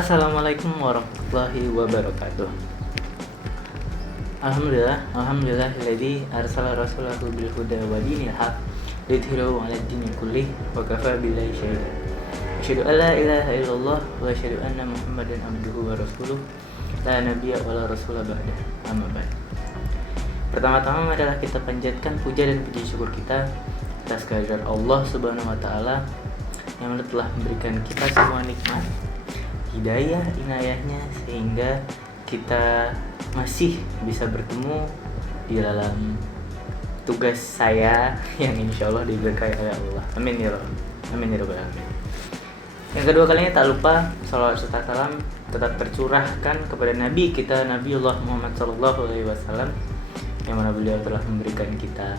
Assalamualaikum warahmatullahi wabarakatuh. Alhamdulillahilladzi arsala rasulahu bil huda wa dinil haq liyudhhirahu 'alad dini kullih wa kafaa billahi shahida. Asyhadu an la ilaha illallah wa asyhadu anna Muhammadan abduhu wa rasuluh la nabiyya wa la rasula ba'dah. Amma ba'd. Pertama-tama adalah kita panjatkan puja dan puji syukur kita atas kehadiran Allah Subhanahu wa taala yang telah memberikan kita semua nikmat hidayah, inayahnya, sehingga kita masih bisa bertemu di dalam tugas saya yang insya Allah diberkahi oleh Allah. Amin ya Rabbal alamin. Yang kedua kalinya tak lupa salawat serta salam tetap tercurahkan kepada Nabi kita Nabiullah Muhammad SAW, yang mana beliau telah memberikan kita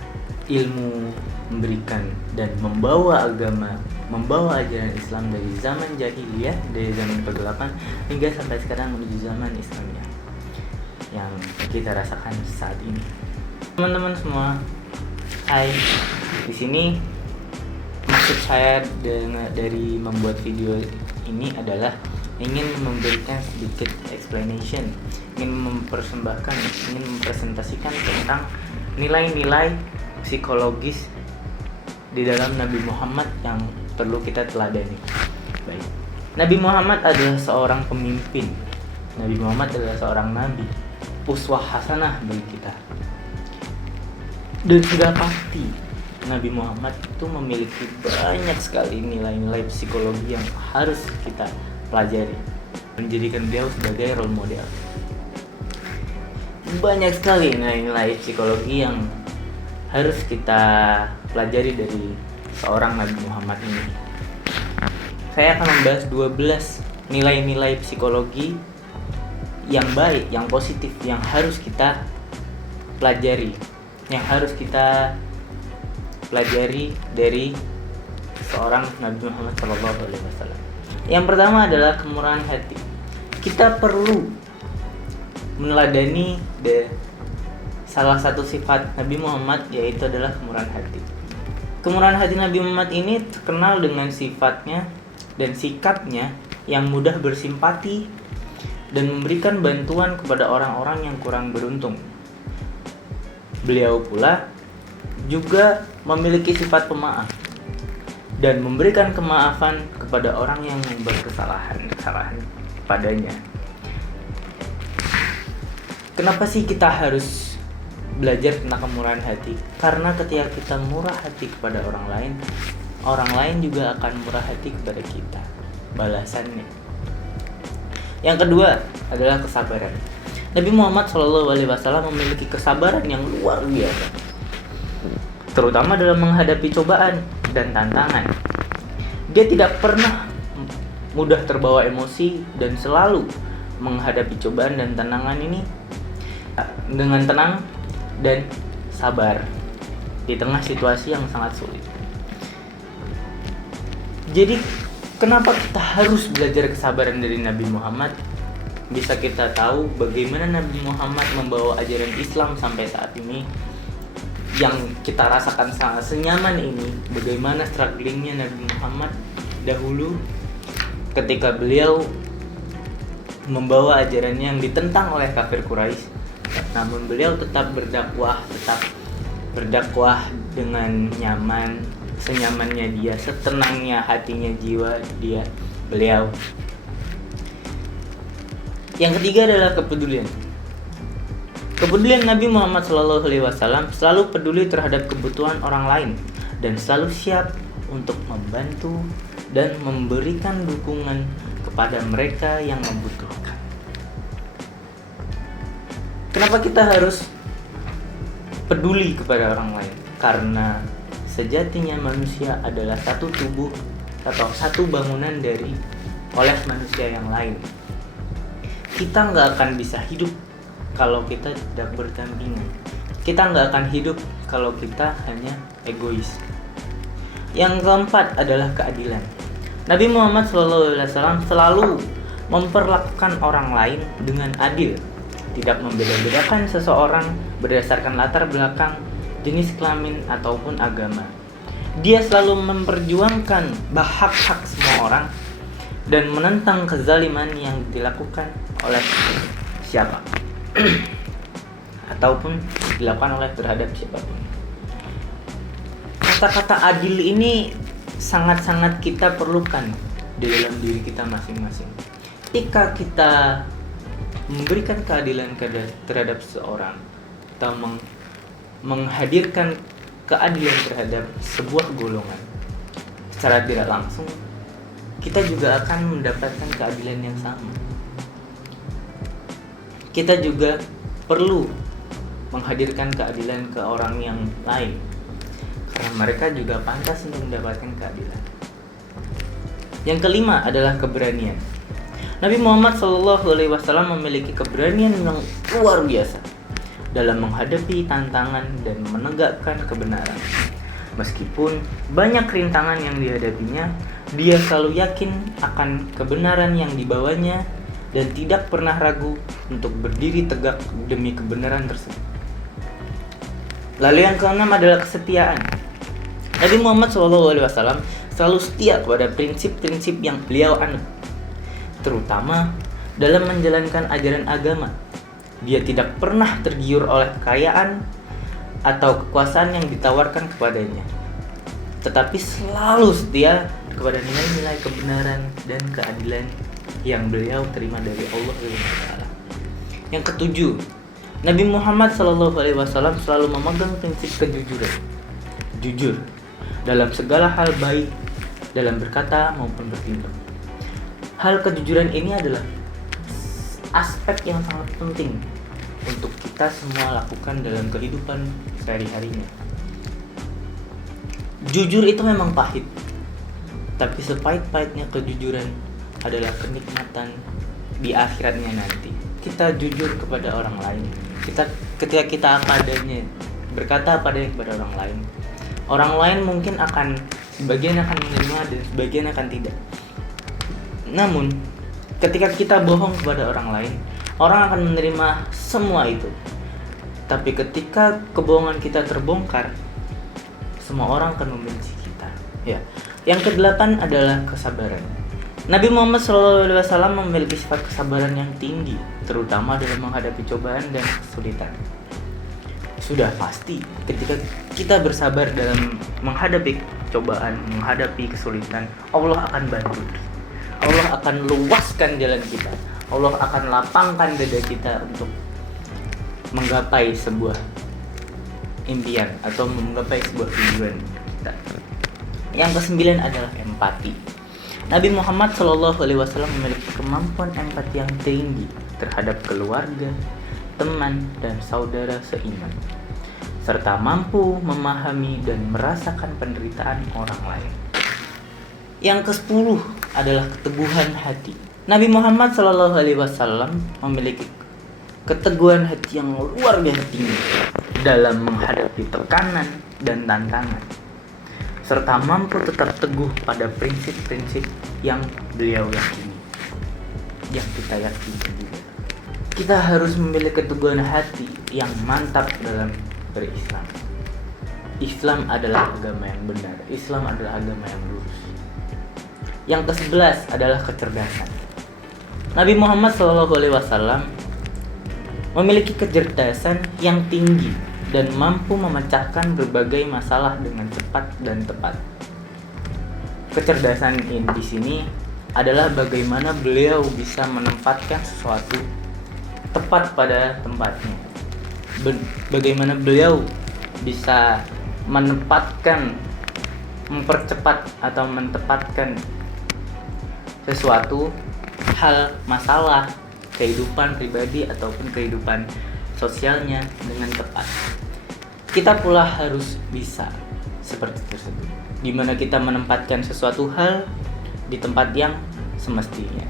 ilmu, memberikan dan membawa agama, membawa ajaran Islam dari zaman jahiliyah, dari zaman kegelapan hingga sampai sekarang menuju zaman Islamiyah yang kita rasakan saat ini. Teman-teman semua, hai. Di sini maksud saya dari membuat video ini adalah ingin memberikan sedikit explanation, ingin mempresentasikan tentang nilai-nilai psikologis di dalam Nabi Muhammad yang perlu kita teladani. Baik. Nabi Muhammad adalah seorang pemimpin. Nabi Muhammad adalah seorang nabi, uswah hasanah bagi kita. Dan sudah pasti Nabi Muhammad itu memiliki banyak sekali nilai-nilai psikologi yang harus kita pelajari, menjadikan beliau sebagai role model. Banyak sekali nilai-nilai psikologi yang harus kita pelajari dari seorang Nabi Muhammad ini. Saya akan membahas 12 nilai-nilai psikologi yang baik, yang positif, yang harus kita pelajari, dari seorang Nabi Muhammad SAW. Yang pertama adalah kemurahan hati. Kita perlu meneladani salah satu sifat Nabi Muhammad, yaitu adalah kemurahan hati. Kemurahan hati Nabi Muhammad ini terkenal dengan sifatnya dan sikapnya yang mudah bersimpati dan memberikan bantuan kepada orang-orang yang kurang beruntung. Beliau pula juga memiliki sifat pemaaf dan memberikan kemaafan kepada orang yang berkesalahan padanya. Kenapa sih kita harus belajar tentang kemurahan hati? Karena ketika kita murah hati kepada orang lain juga akan murah hati kepada kita. Balasannya. Yang kedua adalah kesabaran. Nabi Muhammad SAW memiliki kesabaran yang luar biasa, terutama dalam menghadapi cobaan dan tantangan. Dia tidak pernah mudah terbawa emosi dan selalu menghadapi cobaan dan tantangan ini dengan tenang dan sabar di tengah situasi yang sangat sulit. Jadi kenapa kita harus belajar kesabaran dari Nabi Muhammad? Bisa kita tahu bagaimana Nabi Muhammad membawa ajaran Islam sampai saat ini, yang kita rasakan sangat senyaman ini. Bagaimana strugglingnya Nabi Muhammad dahulu ketika beliau membawa ajarannya yang ditentang oleh kafir Quraisy, namun beliau tetap berdakwah dengan nyaman, senyamannya dia, setenangnya hatinya, jiwa beliau. Yang ketiga adalah kepedulian. Kepedulian Nabi Muhammad SAW selalu peduli terhadap kebutuhan orang lain dan selalu siap untuk membantu dan memberikan dukungan kepada mereka yang membutuhkan. Kenapa kita harus peduli kepada orang lain? Karena sejatinya manusia adalah satu tubuh atau satu bangunan oleh manusia yang lain. Kita nggak akan bisa hidup kalau kita tidak berdampingan. Kita nggak akan hidup kalau kita hanya egois. Yang keempat adalah keadilan. Nabi Muhammad SAW selalu memperlakukan orang lain dengan adil, tidak membeda-bedakan seseorang berdasarkan latar belakang, jenis kelamin ataupun agama. Dia selalu memperjuangkan hak-hak semua orang dan menentang kezaliman yang dilakukan oleh siapa ataupun dilakukan oleh terhadap siapapun. Kata-kata adil ini sangat-sangat kita perlukan di dalam diri kita masing-masing. Ketika kita memberikan keadilan terhadap seseorang atau menghadirkan keadilan terhadap sebuah golongan, secara tidak langsung kita juga akan mendapatkan keadilan yang sama. Kita juga perlu menghadirkan keadilan ke orang yang lain, karena mereka juga pantas untuk mendapatkan keadilan. Yang kelima adalah keberanian. Nabi Muhammad SAW memiliki keberanian yang luar biasa dalam menghadapi tantangan dan menegakkan kebenaran. Meskipun banyak rintangan yang dihadapinya, dia selalu yakin akan kebenaran yang dibawanya dan tidak pernah ragu untuk berdiri tegak demi kebenaran tersebut. Lalu yang keenam adalah kesetiaan. Nabi Muhammad SAW selalu setia kepada prinsip-prinsip yang beliau anut, terutama dalam menjalankan ajaran agama. Dia tidak pernah tergiur oleh kekayaan atau kekuasaan yang ditawarkan kepadanya, tetapi selalu setia kepada nilai-nilai kebenaran dan keadilan yang beliau terima dari Allah SWT. Yang ketujuh, Nabi Muhammad SAW selalu memegang prinsip kejujuran. Jujur dalam segala hal, baik dalam berkata maupun bertindak. Hal kejujuran ini adalah aspek yang sangat penting untuk kita semua lakukan dalam kehidupan sehari-harinya. Jujur itu memang pahit, tapi sepahit-pahitnya kejujuran adalah kenikmatan di akhiratnya nanti. Kita jujur kepada orang lain. Ketika kita apa adanya, berkata apa adanya kepada orang lain. Orang lain mungkin sebagian akan menerima dan sebagian akan tidak. Namun, ketika kita bohong kepada orang lain, orang akan menerima semua itu. Tapi ketika kebohongan kita terbongkar, semua orang akan membenci kita. Ya. Yang kedelapan adalah kesabaran. Nabi Muhammad SAW memiliki sifat kesabaran yang tinggi, terutama dalam menghadapi cobaan dan kesulitan. Sudah pasti ketika kita bersabar dalam menghadapi cobaan, menghadapi kesulitan, Allah akan bantu. Allah akan luaskan jalan kita. Allah akan lapangkan dada kita untuk menggapai sebuah impian atau menggapai sebuah tujuan kita. Yang kesembilan adalah empati. Nabi Muhammad SAW memiliki kemampuan empati yang tinggi terhadap keluarga, teman, dan saudara seiman, serta mampu memahami dan merasakan penderitaan orang lain. Yang ke-10 adalah keteguhan hati. Nabi Muhammad SAW memiliki keteguhan hati yang luar biasa tinggi dalam menghadapi tekanan dan tantangan, serta mampu tetap teguh pada prinsip-prinsip yang beliau yakini, yang kita yakini juga. Kita harus memiliki keteguhan hati yang mantap dalam berislam. Islam adalah agama yang benar. Islam adalah agama yang lurus. Yang ke-11 adalah kecerdasan. Nabi Muhammad SAW memiliki kecerdasan yang tinggi dan mampu memecahkan berbagai masalah dengan cepat dan tepat. Kecerdasan ini di sini adalah bagaimana beliau bisa menempatkan sesuatu tepat pada tempatnya. Bagaimana beliau bisa mempercepat atau menempatkan sesuatu hal masalah kehidupan pribadi ataupun kehidupan sosialnya dengan tepat. Kita pula harus bisa seperti tersebut, di mana kita menempatkan sesuatu hal di tempat yang semestinya.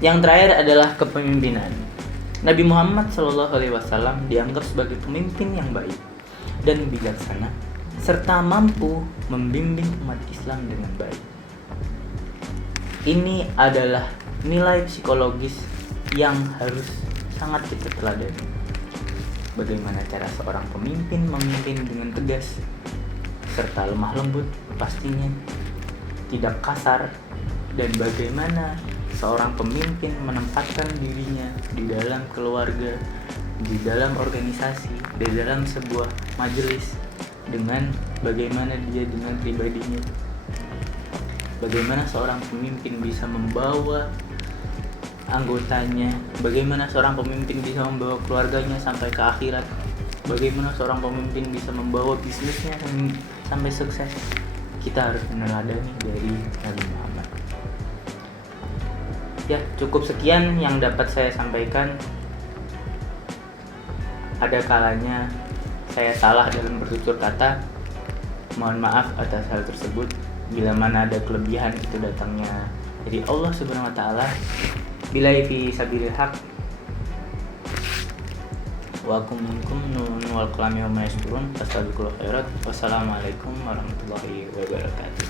Yang terakhir adalah kepemimpinan. Nabi Muhammad SAW dianggap sebagai pemimpin yang baik dan bijaksana, serta mampu membimbing umat Islam dengan baik. Ini adalah nilai psikologis yang harus sangat kita teladani. Bagaimana cara seorang pemimpin memimpin dengan tegas serta lemah lembut, pastinya tidak kasar dan bagaimana seorang pemimpin menempatkan dirinya di dalam keluarga, di dalam organisasi, di dalam sebuah majelis, dengan bagaimana dia dengan pribadinya. Bagaimana seorang pemimpin bisa membawa anggotanya, bagaimana seorang pemimpin bisa membawa keluarganya sampai ke akhirat, bagaimana seorang pemimpin bisa membawa bisnisnya sampai sukses. Kita harus meneladani dari Nabi Muhammad. Ya, cukup sekian yang dapat saya sampaikan. Ada kalanya saya salah dalam bertutur kata. Mohon maaf atas hal tersebut. Bila mana ada kelebihan itu datangnya dari Allah Subhanahu wa taala. Billahi fi sabilil haq. Wa akum minkum nun wal qalami wa ma yasturun. Fastabiqul khairat. Wassalamualaikum warahmatullahi wabarakatuh.